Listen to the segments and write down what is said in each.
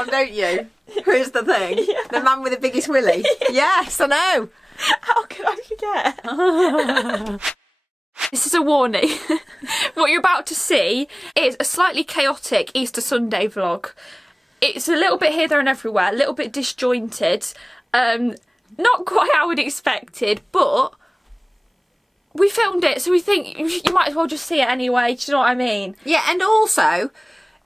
from, don't you? Who's the thing? Yeah. The man with the biggest willy? Yes, I know. How could I forget? This is a warning. What you're about to see is a slightly chaotic Easter Sunday vlog. It's a little bit here, there and everywhere, a little bit disjointed. Not quite how we'd expected, but we filmed it, so we think you might as well just see it anyway, do you know what I mean? Yeah, and also,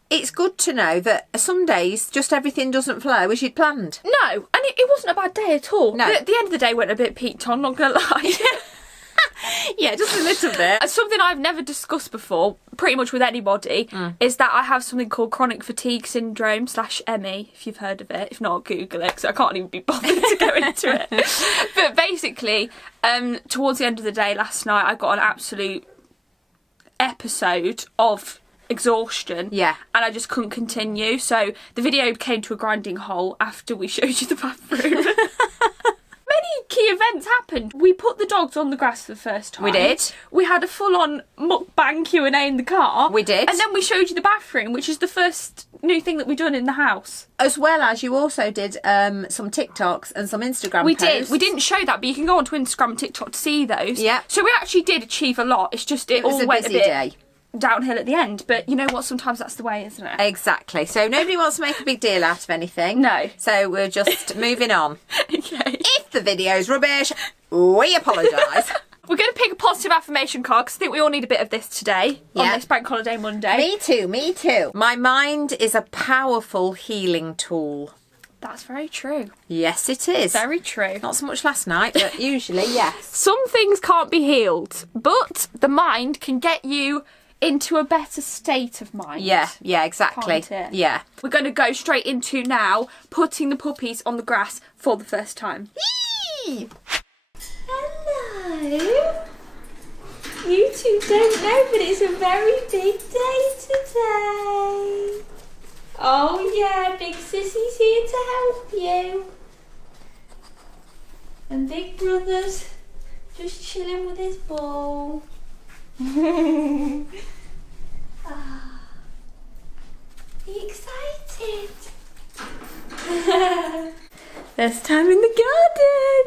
it's good to know that some days just everything doesn't flow as you'd planned. No, and it wasn't a bad day at all. No. The end of the day went a bit peaked on, not gonna lie. Yeah, just a little bit. Something I've never discussed before, pretty much with anybody, is that I have something called chronic fatigue syndrome /ME, if you've heard of it. If not, Google it, because I can't even be bothered to go into it. But basically, towards the end of the day last night, I got an absolute episode of exhaustion. Yeah. And I just couldn't continue. So the video came to a grinding halt after we showed you the bathroom. Many key events happened. We put the dogs on the grass for the first time. We did. We had a full-on mukbang Q&A in the car. We did. And then we showed you the bathroom, which is the first new thing that we've done in the house. As well as you also did some TikToks and some Instagram We posts. did. We didn't show that, but you can go onto Instagram and TikTok to see those. Yeah. So we actually did achieve a lot. It's just it was all a went busy a bit day. downhill at the end. But you know what? Sometimes that's the way, isn't it? Exactly. So nobody wants to make a big deal out of anything. No. So we're just moving on. Okay. If the video's rubbish, we apologise. We're going to pick a positive affirmation card because I think we all need a bit of this today on Yeah. this Bank Holiday Monday. Me too, me too. My mind is a powerful healing tool. That's very true. Yes, it is. Very true. Not so much last night, but usually, yes. Some things can't be healed, but the mind can get you into a better state of mind. Yeah, exactly. Can't it? Yeah. We're going to go straight into now putting the puppies on the grass for the first time. Yee! Hello. You two don't know, but it's a very big day today. Oh yeah, Big Sissy's here to help you. And Big Brother's just chilling with his ball. Are you excited? First time in the garden.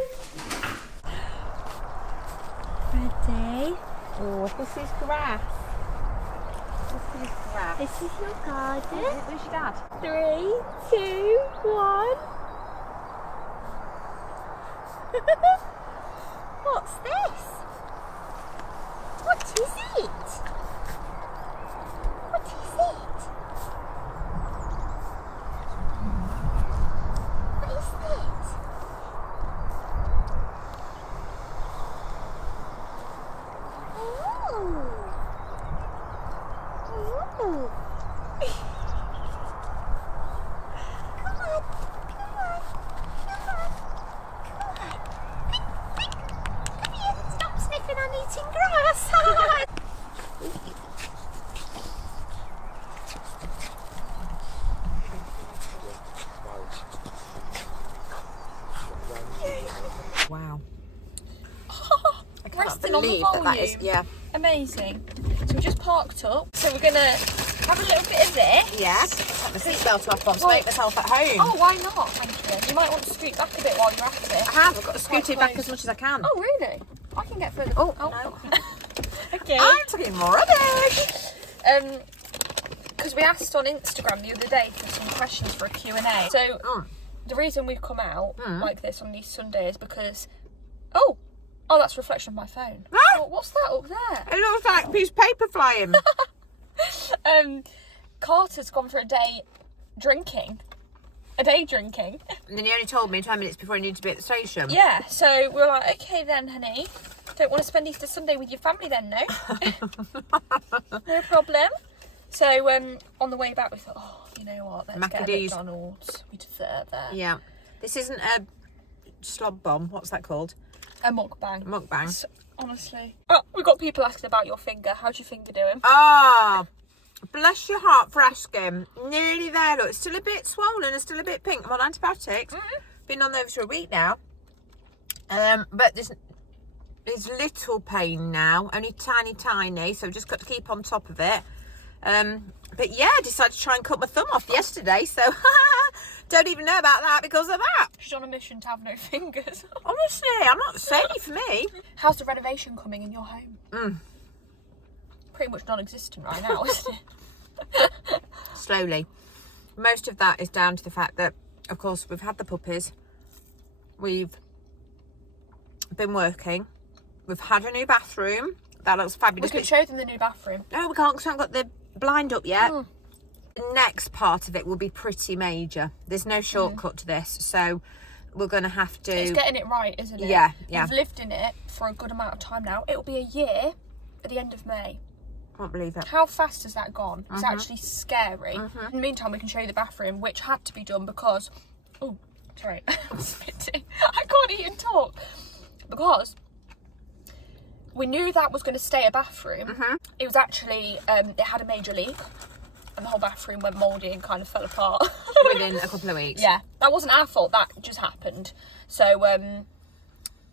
Ready? Oh, this is grass. This is grass. This is your garden. Where's your dad? 3, 2, 1. What's this? What is it? What is it? What is this? Ooh. Ooh. Come on, come on, come on, come on. Come here, stop sniffing on eating grass. Wow. I cannot Resting on the believe that is, volume. yeah. Amazing. So we just parked up. So we're going to have a little bit of this. Yeah. Put my seatbelt off on to make myself at home. Oh, why not? Thank you. You might want to scoot back a bit while you're at it. I have. I've got to scoot Quite it back close. as much as I can. Oh, really? I can get further. Oh, no. Okay. I'm talking rubbish. Because we asked on Instagram the other day for some questions for a Q&A. So the reason we've come out like this on these Sundays because oh, that's a reflection of my phone. Ah! Oh, what's that up there? It looks like a piece of paper flying. Carter's gone for a day drinking. And And then he only told me 10 minutes before he needed to be at the station. Yeah, so we're like, okay then, honey. Don't want to spend Easter Sunday with your family then, no? No problem. So on the way back we thought, oh, you know what, let's get a McDonald's. We deserve it. Yeah. This isn't a slob bomb. What's that called? A mukbang. Mukbang. So, honestly. Oh, we've got people asking about your finger. How's your finger doing? Ah, bless your heart for asking. Nearly there, look. It's still a bit swollen and still a bit pink. I'm on antibiotics. Been on those for a week now. But there's little pain now. Only tiny. So I've just got to keep on top of it. But yeah, I decided to try and cut my thumb off yesterday, so don't even know about that because of that. She's on a mission to have no fingers. Honestly, I'm not saying for me. How's the renovation coming in your home? Pretty much non-existent right now, isn't it? Slowly. Most of that is down to the fact that, of course, we've had the puppies. We've been working. We've had a new bathroom. That looks fabulous. We can show them the new bathroom. No, we can't because we haven't got the blind up yet. The next part of it will be pretty major. There's no shortcut to this, so we're going to have to... It's getting it right, isn't it? Yeah. We've lived in it for a good amount of time now. It'll be a year at the end of May. Can't believe it. How fast has that gone? It's actually scary. In the meantime, we can show you the bathroom, which had to be done because... Oh, sorry. I'm spitting. I can't even talk. Because... we knew that was going to stay a bathroom. It was actually, it had a major leak and the whole bathroom went mouldy and kind of fell apart. Within a couple of weeks. Yeah, that wasn't our fault, that just happened. So,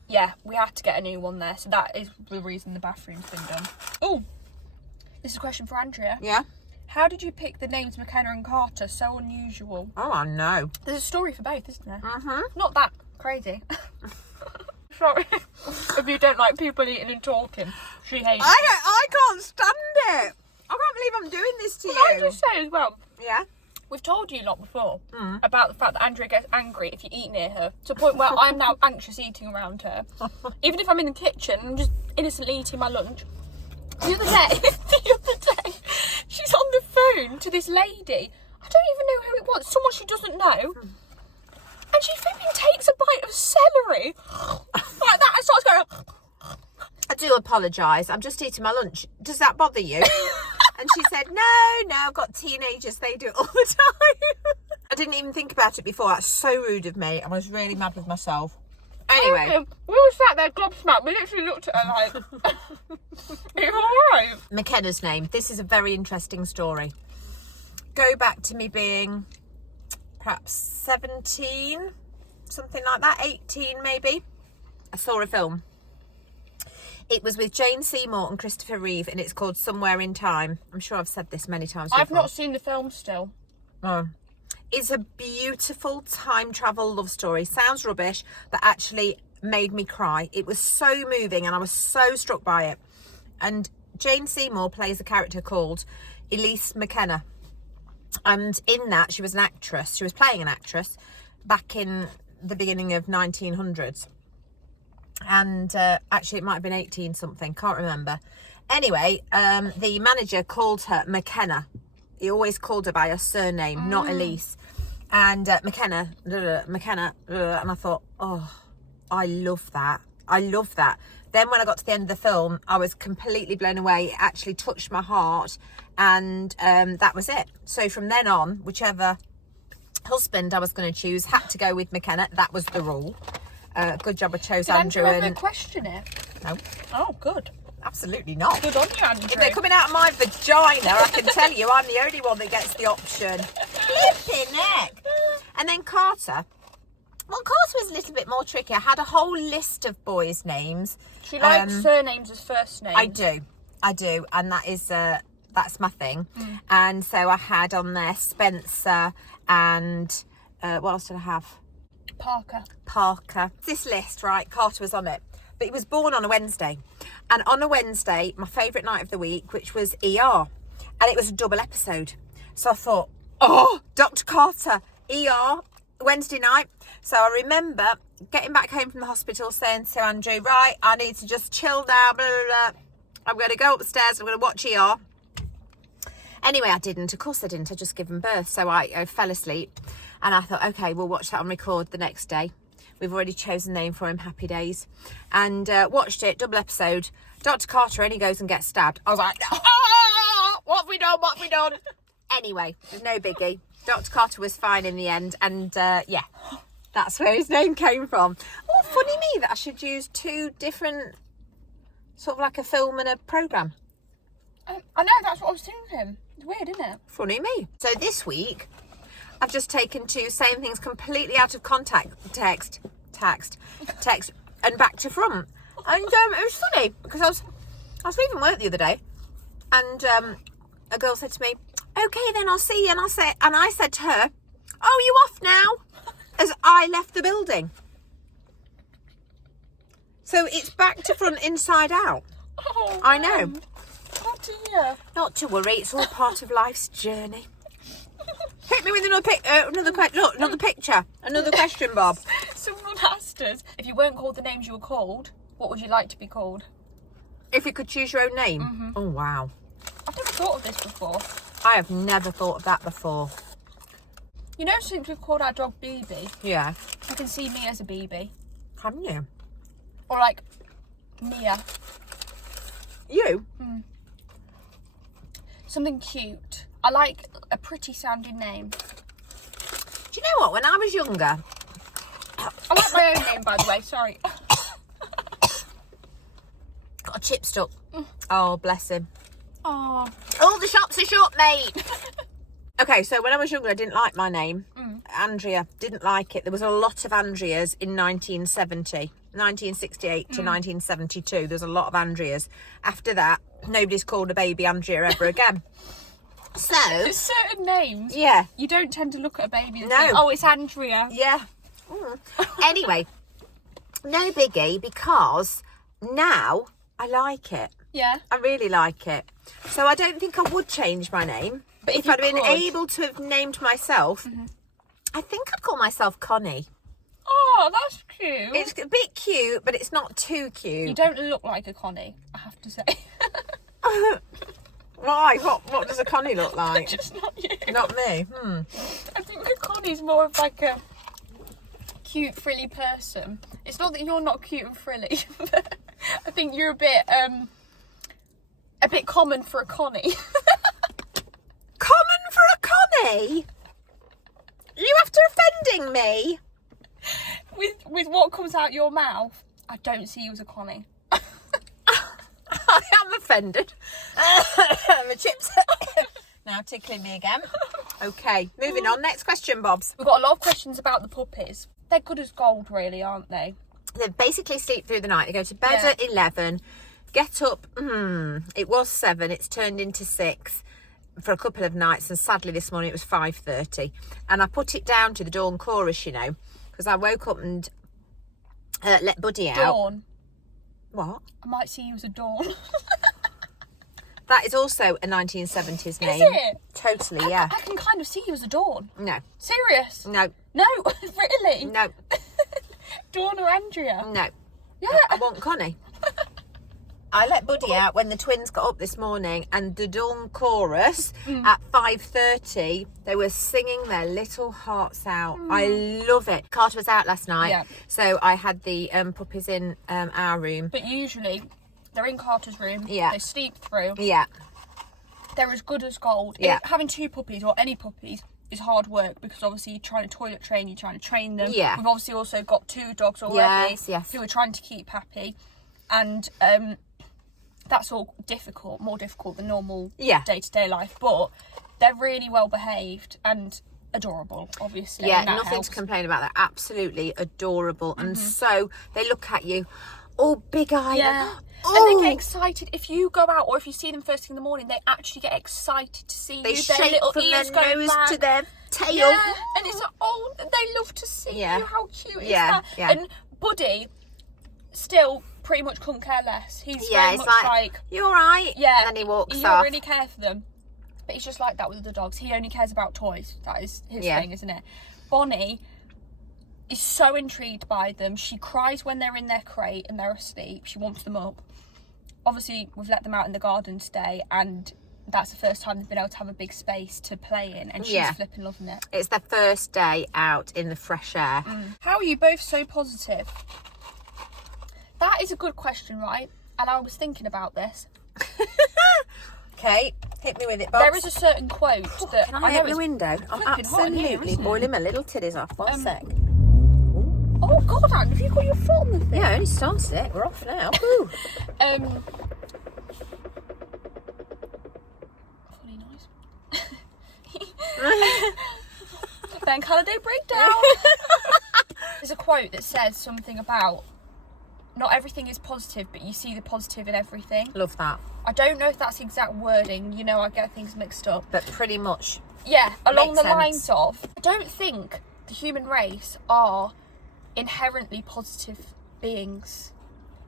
yeah, we had to get a new one there. So that is the reason the bathroom's been done. Oh, this is a question for Andrea. Yeah? How did you pick the names McKenna and Carter? So unusual. Oh, I know. There's a story for both, isn't there? Not that crazy. Sorry. If you don't like people eating and talking, she hates it. I can't stand it. I can't believe I'm doing this to you. Can I just say as well, Yeah? we've told you a lot before about the fact that Andrea gets angry if you eat near her, to the point where I'm now anxious eating around her. Even if I'm in the kitchen and just innocently eating my lunch. The other day, she's on the phone to this lady. I don't even know who it was. Someone she doesn't know. And she flipping takes a bite of celery like that and starts going... I do apologise. I'm just eating my lunch. Does that bother you? And she said, no, I've got teenagers. They do it all the time. I didn't even think about it before. That's so rude of me. I was really mad with myself. Anyway. We were sat there gobsmacked. We literally looked at her like... Are you alright? McKenna's name. This is a very interesting story. Go back to me being perhaps 17, something like that, 18 maybe. I saw a film. It was with Jane Seymour and Christopher Reeve, and it's called Somewhere in Time. I'm sure I've said this many times before. I've not seen the film still. Oh. It's a beautiful time travel love story. Sounds rubbish, but actually made me cry. It was so moving and I was so struck by it. And Jane Seymour plays a character called Elise McKenna. And in that, she was an actress. She was playing an actress back in the beginning of 1900s. And actually, it might have been 18 something. Can't remember. Anyway, the manager called her McKenna. He always called her by her surname, not Elise. And McKenna, and I thought, oh, I love that. I love that. Then when I got to the end of the film, I was completely blown away. It actually touched my heart. And that was it. So from then on, whichever husband I was going to choose had to go with McKenna. That was the rule. Good job I chose Andrew. Did Andrew ever question it? No. Oh, good. Absolutely not. Good on you, Andrew. If they're coming out of my vagina, I can tell you I'm the only one that gets the option. Flipping heck. And then Carter. Well, Carter was a little bit more tricky. I had a whole list of boys' names. She likes surnames as first names. I do. And that is, that's my thing. And so I had on there Spencer and, what else did I have? Parker. This list, right, Carter was on it. But he was born on a Wednesday. And on a Wednesday, my favourite night of the week, which was ER. And it was a double episode. So I thought, oh, Dr. Carter, ER, Wednesday night. So I remember getting back home from the hospital saying to Andrew, right, I need to just chill now, blah, blah, blah. I'm going to go upstairs, I'm going to watch ER. Anyway, I didn't. Of course I didn't. I'd just given birth. So I fell asleep. And I thought, okay, we'll watch that on record the next day. We've already chosen a name for him, Happy Days. And watched it, double episode. Dr. Carter only goes and gets stabbed. I was like, ah, what have we done? Anyway, no biggie. Dr. Carter was fine in the end. And yeah, that's where his name came from. Oh, funny me that I should use two different, sort of like a film and a programme. I know, that's what I was thinking. It's weird, isn't it? Funny me. So this week, I've just taken to saying things completely out of text, and back to front. And it was funny because I was leaving work the other day, and a girl said to me, okay, then I'll see you. And I said to her, oh, you off now? As I left the building. So it's back to front, inside out. Oh, I know. Oh dear. Not to worry, it's all part of life's journey. Hit me with another picture. Another question, Bob. Someone asked us, if you weren't called the names you were called, what would you like to be called? If you could choose your own name? Mm-hmm. Oh, wow. I've never thought of this before. I have never thought of that before. You know, since we've called our dog BB, Yeah. you can see me as a BB. Can you? Or like, Mia. You? Something cute. I like a pretty sounding name. Do you know what? When I was younger... I like my own name, by the way, sorry. Got a chip stuck. Oh, bless him. Oh. All the shops are shut, mate. Okay, so when I was younger, I didn't like my name. Andrea, didn't like it. There was a lot of Andreas in 1968 to 1972. There's a lot of Andreas. After that, nobody's called a baby Andrea ever again. So... There's certain names. Yeah. You don't tend to look at a baby and No. think, oh, it's Andrea. Yeah. Anyway, no biggie, because now I like it. Yeah. I really like it. So I don't think I would change my name. But if I'd been able to have named myself, I think I'd call myself Connie. Oh, that's cute. It's a bit cute, but it's not too cute. You don't look like a Connie, I have to say. Why? What does a Connie look like? Just not you. Not me. I think a Connie's more of like a cute, frilly person. It's not that you're not cute and frilly, but I think you're a bit common for a Connie. Common for a Connie? You after offending me? With what comes out your mouth, I don't see you as a Connie. I am offended. The chips now tickling me again. Okay, moving on. Next question, Bobs. We've got a lot of questions about the puppies. They're good as gold, really, aren't they? They basically sleep through the night. They go to bed at 11, get up, it was 7, it's turned into 6 for a couple of nights, and sadly this morning it was 5:30. And I put it down to the dawn chorus, you know, because I woke up and let Buddy out. Dawn. What? I might see you as a Dawn. That is also a 1970s name. Is it? Totally, yeah. I can kind of see you as a Dawn. No. Serious? No. No, really? No. Dawn or Andrea? No. Yeah. I want Connie. I let Buddy out when the twins got up this morning, and the dawn chorus at 5:30, they were singing their little hearts out. I love it. Carter was out last night, so I had the puppies in our room. But usually, they're in Carter's room. Yeah. They sleep through. Yeah. They're as good as gold. Yeah. Having 2 puppies, or any puppies, is hard work, because obviously you're trying to toilet train, you're trying to train them. Yeah. We've obviously also got 2 dogs already Yes. who we're trying to keep happy. And that's all more difficult than normal day-to-day life. But they're really well behaved and adorable, obviously. Yeah, nothing to complain about. They're absolutely adorable. And so they look at you all big-eyed. Yeah. Oh. And they get excited. If you go out or if you see them first thing in the morning, they actually get excited to see They you. shake their little from ears their going nose back. to their tail. Yeah, and it's like, they love to see you. How cute is that? Yeah. And Buddy still pretty much couldn't care less. He's very much like, you all right? yeah, And then he walks he off. don't really care for them. But he's just like that with the dogs. He only cares about toys. That is his thing, isn't it? Bonnie is so intrigued by them. She cries when they're in their crate and they're asleep. She wants them up. Obviously, we've let them out in the garden today, and that's the first time they've been able to have a big space to play in, and she's flipping loving it. It's their first day out in the fresh air. How are you both so positive? That is a good question, right? And I was thinking about this. Okay, hit me with it, Bob. There is a certain quote that Can I open the window? I'm flipping hot in here, absolutely isn't it? boiling my little titties off. One sec. Oh God, Anne, have you got your foot on the thing? Yeah, I only started it. We're off now. Woo. Funny noise. Bank holiday breakdown. There's a quote that says something about not everything is positive, but you see the positive in everything. Love that. I don't know if that's the exact wording, you know, I get things mixed up. But pretty much. Yeah, along the sense. lines of, I don't think the human race are inherently positive beings.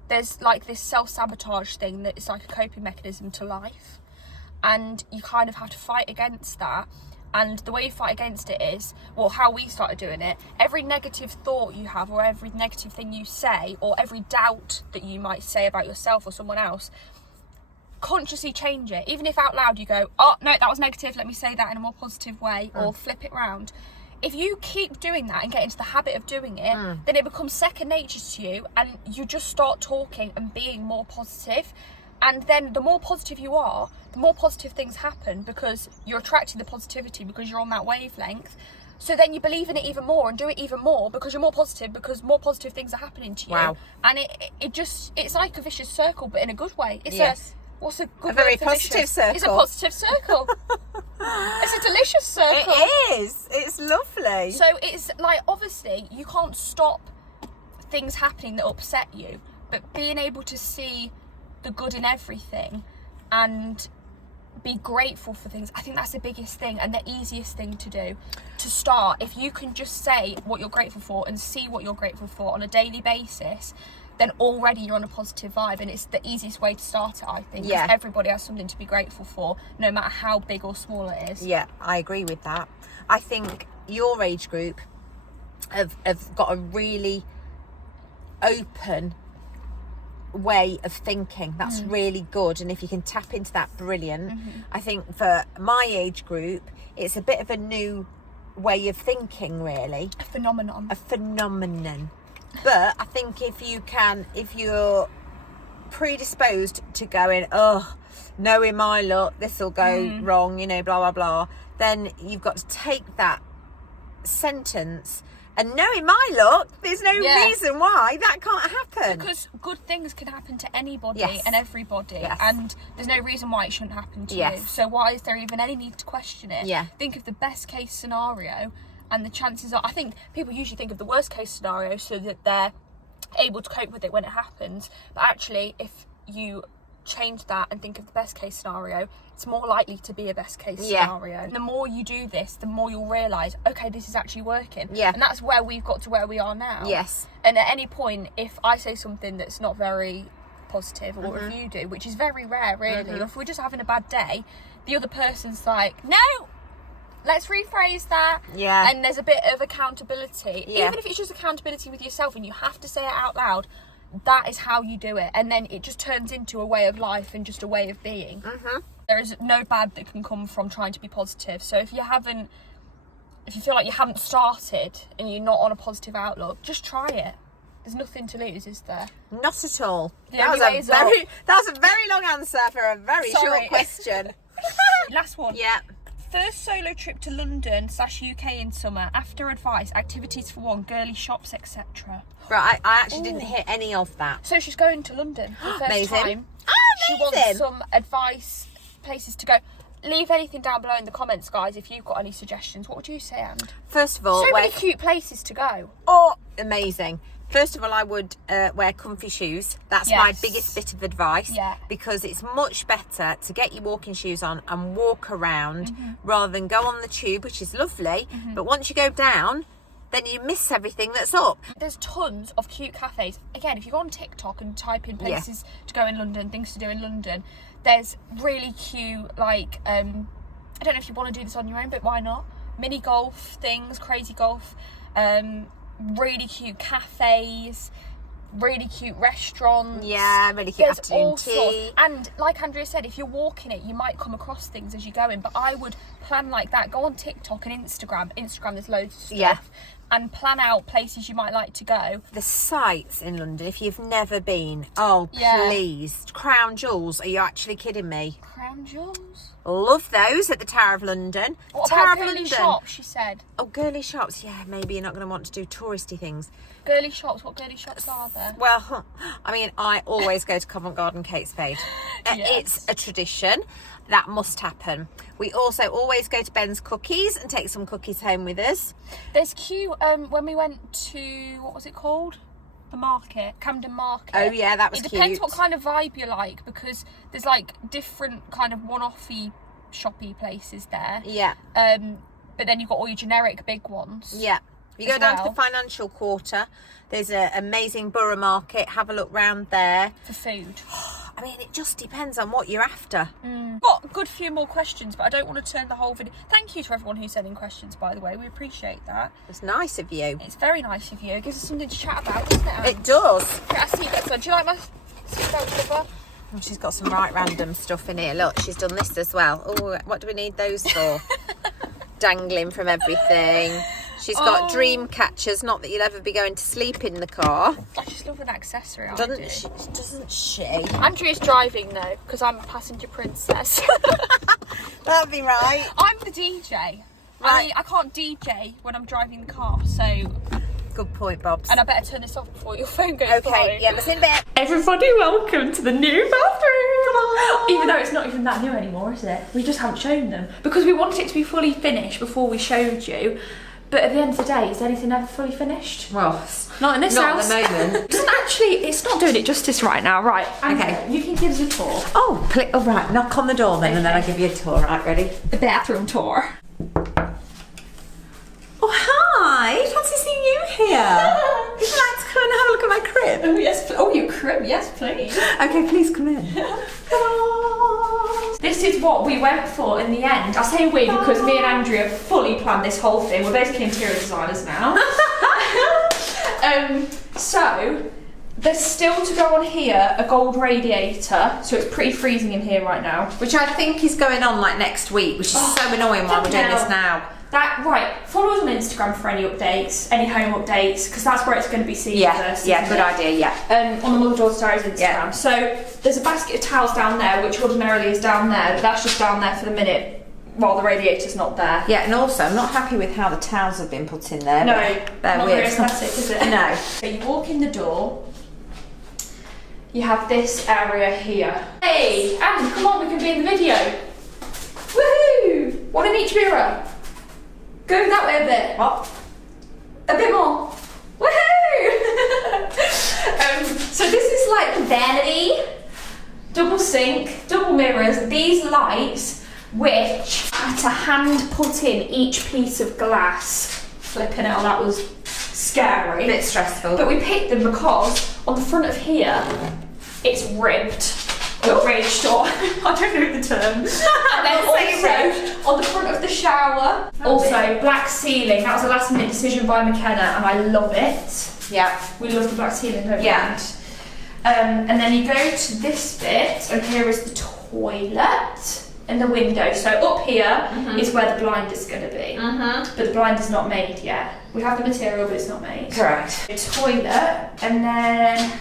There's like this self-sabotage thing that is like a coping mechanism to life. And you kind of have to fight against that. And the way you fight against it is, well, how we started doing it, every negative thought you have or every negative thing you say or every doubt that you might say about yourself or someone else, consciously change it. Even if out loud you go, oh, no, that was negative, let me say that in a more positive way, or flip it round. If you keep doing that and get into the habit of doing it, then it becomes second nature to you and you just start talking and being more positive. And then the more positive you are, the more positive things happen because you're attracting the positivity because you're on that wavelength. So then you believe in it even more and do it even more because you're more positive, because more positive things are happening to you. Wow. And it's like a vicious circle, but in a good way. It's what's a good a very word for positive vicious? circle. It's a positive circle. It's a delicious circle. It is. It's lovely. So it's like, obviously, you can't stop things happening that upset you, but being able to see the good in everything and be grateful for things, I think that's the biggest thing and the easiest thing to do to start. If you can just say what you're grateful for and see what you're grateful for on a daily basis, then already you're on a positive vibe, and it's the easiest way to start it, I think. Yeah. Because everybody has something to be grateful for, no matter how big or small it is. Yeah, I agree with that. I think your age group have got a really open way of thinking. That's really good, and if you can tap into that, brilliant. I think for my age group, it's a bit of a new way of thinking, really. A phenomenon. But I think if you're predisposed to going, oh, knowing my luck, this will go wrong, you know, blah blah blah, then you've got to take that sentence and knowing my luck, there's no reason why that can't happen. Because good things can happen to anybody and everybody, and there's no reason why it shouldn't happen to you. So why is there even any need to question it? Think of the best case scenario, and the chances are, I think people usually think of the worst case scenario so that they're able to cope with it when it happens. But actually, if you change that and think of the best case scenario, it's more likely to be a best case scenario. And the more you do this, the more you'll realise, okay, this is actually working. And that's where we've got to where we are now. And at any point, if I say something that's not very positive, or if you do, which is very rare really, or if we're just having a bad day, the other person's like, no, let's rephrase that. And there's a bit of accountability. Even if it's just accountability with yourself and you have to say it out loud, that is how you do it. And then it just turns into a way of life and just a way of being. There is no bad that can come from trying to be positive. So if you feel like you haven't started and you're not on a positive outlook, just try it. There's nothing to lose, is there? Not at all. That was a very long answer for a very short question. Last one. First solo trip to London/UK in summer. After advice, activities for one, girly shops, etc. Right, I actually didn't hear any of that. So she's going to London for the first Amazing. time. She Amazing. wants some advice, places to go. Leave anything down below in the comments, guys, if you've got any suggestions. What would you say, And? First of all, so many cute places to go. Oh, amazing. First of all, I would wear comfy shoes. That's my biggest bit of advice. Because it's much better to get your walking shoes on and walk around rather than go on the tube, which is lovely. But once you go down, then you miss everything that's up. There's tons of cute cafes. Again, if you go on TikTok and type in places to go in London, things to do in London, there's really cute, like, I don't know if you want to do this on your own, but why not? Mini golf things, crazy golf, really cute cafes, really cute restaurants. Really cute afternoon tea. And like Andrea said, if you're walking it, you might come across things as you go in, but I would plan like that. Go on TikTok and Instagram. There's loads of stuff. And plan out places you might like to go. The sights in London, if you've never been, oh please. Crown Jewels, are you actually kidding me? Crown Jewels? Love those at the Tower of London. What about girly shops, she said? Oh, girly shops, maybe you're not going to want to do touristy things. Girly shops, what girly shops are there? Well, I mean, I always go to Covent Garden, Kate Spade. It's a tradition. That must happen. We also always go to Ben's Cookies and take some cookies home with us. There's cute, when we went to, what was it called? the market, Camden Market. Oh yeah, that was cute. It cute. depends what kind of vibe you like, because there's like different kind of one-offy shoppy places there. Yeah. But then you've got all your generic big ones. Yeah. You go down to the financial quarter. There's an amazing borough market. Have a look round there. For food. I mean, it just depends on what you're after. Got a good few more questions, but I don't want to turn the whole video. Thank you to everyone who's sending questions, by the way. We appreciate that. It's nice of you. It's very nice of you. It gives us something to chat about, doesn't it, Anne? It does. Okay, I see that. So, do you like my seatbelt cover? Oh, she's got some right random stuff in here. Look, she's done this as well. Oh, what do we need those for? Dangling from everything. She's got dream catchers. Not that you'll ever be going to sleep in the car. I just love an accessory. Doesn't she? Andrea's driving though, because I'm a passenger princess. That'd be right. I'm the DJ. Right. I can't DJ when I'm driving the car, so. Good point, Bobs. And I better turn this off before your phone goes Okay, yeah, let's in bed. Everybody, welcome to the new bathroom. Even though it's not even that new anymore, is it? We just haven't shown them because we wanted it to be fully finished before we showed you. But at the end of the day, is anything ever fully finished? Well, not in this house. Not at the moment. It's not doing it justice right now. Right. Okay. You can give us a tour. Oh, right. Knock on the door then, and then I'll give you a tour. Right, ready? The bathroom tour. Oh, hi. Fancy seeing you here. Would you like to come and have a look at my crib? Oh, yes. Oh, your crib. Yes, please. Okay, please come in. Come on. This is what we went for in the end. I say we because me and Andrea fully planned this whole thing. We're basically interior designers now. So there's still to go on here a gold radiator, so it's pretty freezing in here right now. Which I think is going on like next week, which is so annoying while we're doing this now. Follow us on Instagram for any updates, any home updates, because that's where it's going to be seen first. Yeah, good idea, yeah. On the Mother Daughter Diaries Instagram. Yeah. So there's a basket of towels down there, which ordinarily is down there, but that's just down there for the minute while the radiator's not there. Yeah, and also I'm not happy with how the towels have been put in there. No, they're not weird. very aesthetic, is it? No. So you walk in the door, you have this area here. Hey, Anne, come on, we can be in the video. Woohoo! One in each mirror. Go that way a bit. What? A bit more. Woohoo! So this is like the vanity, double sink, double mirrors, these lights, which I had to hand put in each piece of glass. Flipping out, that was scary. A bit stressful. But we picked them because on the front of here, it's ribbed. Rage door. I don't know the terms. And then also on the front of the shower, also black ceiling. That was a last minute decision by McKenna, and I love it. Yeah. We love the black ceiling, don't we? Yeah. And then you go to this bit, and here is the toilet and the window. So up here is where the blind is going to be. But the blind is not made yet. We have the material, but it's not made. Correct. Toilet, and then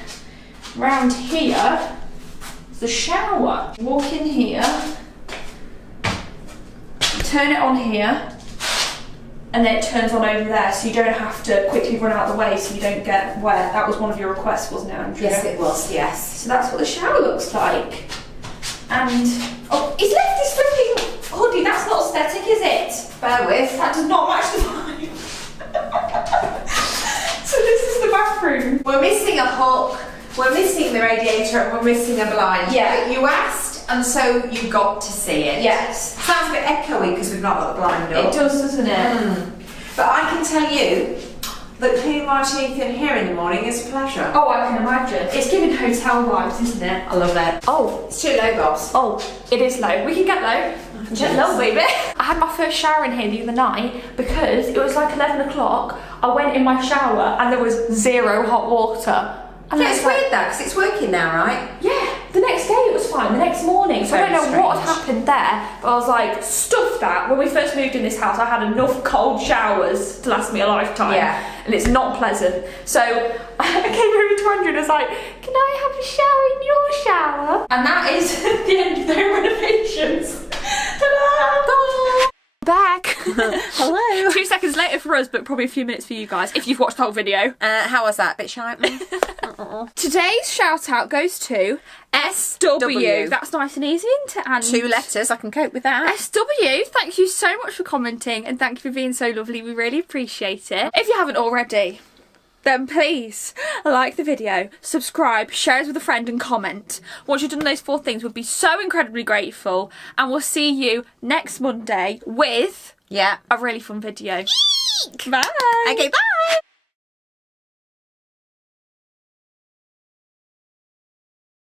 round here, the shower. Walk in here, turn it on here, and then it turns on over there, so you don't have to quickly run out of the way so you don't get wet. That was one of your requests, wasn't it, Andrea? Yes, it was, yes. So that's what the shower looks like. And, oh, he's left his flipping hoodie. That's not aesthetic, is it? Bear with. That does not match the vibe. So this is the bathroom. We're missing a hook. We're missing the radiator and we're missing a blind. Yeah. But you asked and so you got to see it. Yes. Sounds a bit echoey because we've not got the blind up. It does, doesn't it? But I can tell you that cleaning Martinique here in the morning is a pleasure. Oh, I can imagine. It's giving hotel vibes, isn't it? I love that. Oh. It's too low, Bobs. Oh, it is low. We can get low. Get low, baby. I had my first shower in here the other night because it was like 11 o'clock. I went in my shower and there was 0 hot water. And yeah, it's weird that, because it's working now, right? Yeah, the next day it was fine, the next morning. So I don't know what had happened there, but I was like, stuff that. When we first moved in this house, I had enough cold showers to last me a lifetime. Yeah. And it's not pleasant. So I came over to Andrew and I was like, can I have a shower in your shower? And that is the end of the renovations. Ta-da! Back. Hello. 2 seconds later for us, but probably a few minutes for you guys, if you've watched the whole video. How was that? Bit shy at me? Today's shout out goes to SW. That's nice and easy, isn't it? And 2 letters, I can cope with that. SW, thank you so much for commenting and thank you for being so lovely. We really appreciate it. If you haven't already, then please like the video, subscribe, share it with a friend and comment. Once you've done those 4 things, we'd be so incredibly grateful, and we'll see you next Monday with a really fun video. Eek. Bye. Okay, bye.